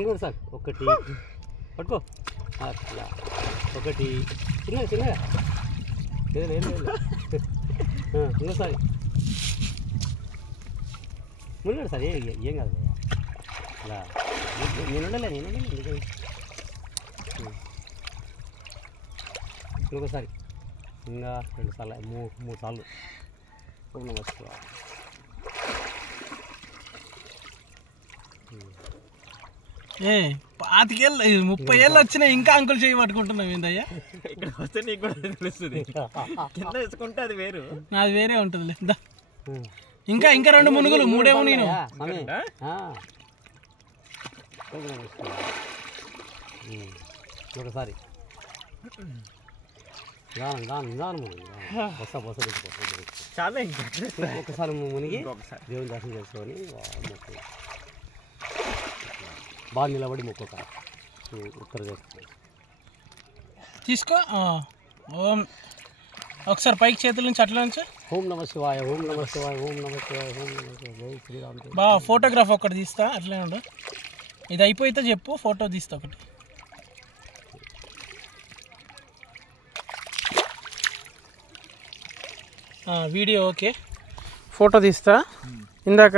ఇంకోటి సార్ ఒకటి పట్టుకో అట్లా ఒకటి చిన్నగా చిన్నగా లేదు లేదు లేదు ఇంకోసారి ముందు సార్ ఏం కాదు అలా నేను ఉండలే ఇంకొకసారి ఇంకా 2 సార్లు 3 సార్లు వస్తున్నా 30 ఏళ్ళు వచ్చినాయి ఇంకా అంకుల్ చేయి పట్టుకుంటున్నావు ఏందయ్యా? ఇక్కడ వస్తే నీకు కూడా తెలుస్తుంది, కింద వేసుకుంటే అది వేరు, నాది వేరే ఉంటుంది. ఇంకా 2 మునుగులు 3 నేను ఒకసారి చాలా ఇంకా ఒకసారి మునిగి దేవుని దర్శనం చేసుకొని బాగా నిలబడి మొక్కొక ఉత్తర తీసుకో. ఒకసారి పైకి చేతుల నుంచి అట్లా నుంచి ఓం నమ శివాయ ఓం నమ శివాయ ఓం నమ శివాయ ఓం నమ శివాయ జై శ్రీరామ్. బాగా ఫోటోగ్రాఫ్ ఒకటి తీస్తా అట్లే ఉండు. ఇది అయిపోతే చెప్పు, ఫోటో తీస్తా ఒకటి. వీడియో ఓకే, ఫోటో తీస్తా. ఇందాక